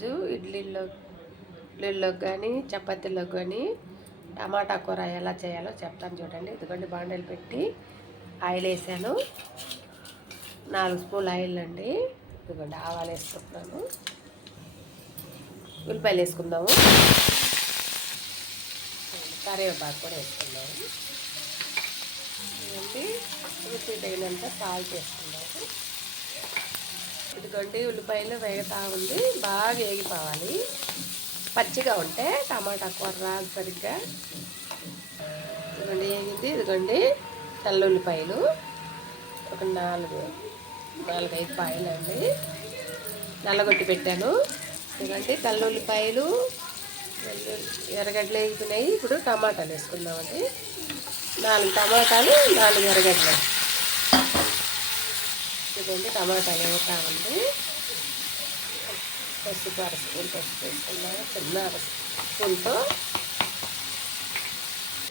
ఈరోజు ఇడ్లీలోకి కానీ చపాతీలోకి కానీ టమాటా కూర ఎలా చేయాలో చెప్తాను చూడండి. ఇదిగోండి బాండీలు పెట్టి ఆయిల్ వేసాను, 4 స్పూన్లు ఆయిల్ అండి. ఇదిగోండి ఆవాలు వేసుకుంటున్నాను, ఉల్లిపాయలు వేసుకుందాము, కరివేపాకు కూడా వేసుకుందాము. ఇదిగోండి రుచి తగినంత సాల్ట్ వేసుకుందాము. ఇదిగోండి ఉల్లిపాయలు వేగుతూ ఉంది, బాగా వేగిపోవాలి. పచ్చిగా ఉంటే టమాటా కూర రాదు సరిగ్గా. ఇదిగోండి వేగింది. ఇదిగోండి తెల్ల ఉల్లిపాయలు ఒక 4-5 పాయలు అండి, నల్లగొట్టి పెట్టాను. ఇదిగోండి తెల్ల ఉల్లిపాయలు, ఎర్రగడ్డలు వేగుతున్నాయి. ఇప్పుడు టమాటాలు వేసుకుందామండి. 4 టమాటాలు, 4 ఎర్రగడ్డలు. ఇదిగోండి టమాటాలు వేగుతా ఉంది. పసుపు 1 స్పూన్ పసుపు వేసుకున్నాను, చిన్న 1 స్పూన్తో.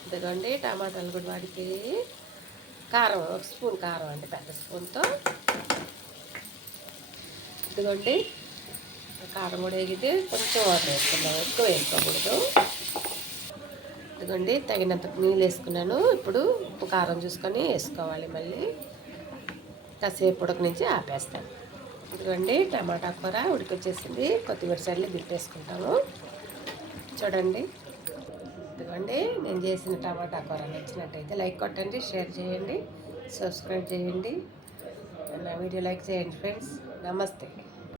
ఇదిగోండి టమాటాలు కూడా వాడికి కారం 1 స్పూన్ కారం అండి, పెద్ద స్పూన్తో. ఇదిగోండి కారం కూడా వేగితే కొంచెం వాటర్ వేసుకున్నాం, ఎక్కువ వేసుకోకూడదు. ఇదిగోండి తగినంత నీళ్ళు వేసుకున్నాను. ఇప్పుడు ఉప్పు కారం చూసుకొని వేసుకోవాలి. మళ్ళీ కాసేపు ఉడకనించి ఆపేస్తాను. ఇదిగోండి టమాటా కూర ఉడికొచ్చేసింది. కొత్తిమీర చల్లి దింపేసుకుంటాము. చూడండి, ఇదిగోండి నేను చేసిన టమాటా కూర నచ్చినట్టయితే లైక్ కొట్టండి, షేర్ చేయండి, సబ్స్క్రైబ్ చేయండి, నా వీడియో లైక్ చేయండి ఫ్రెండ్స్. నమస్తే.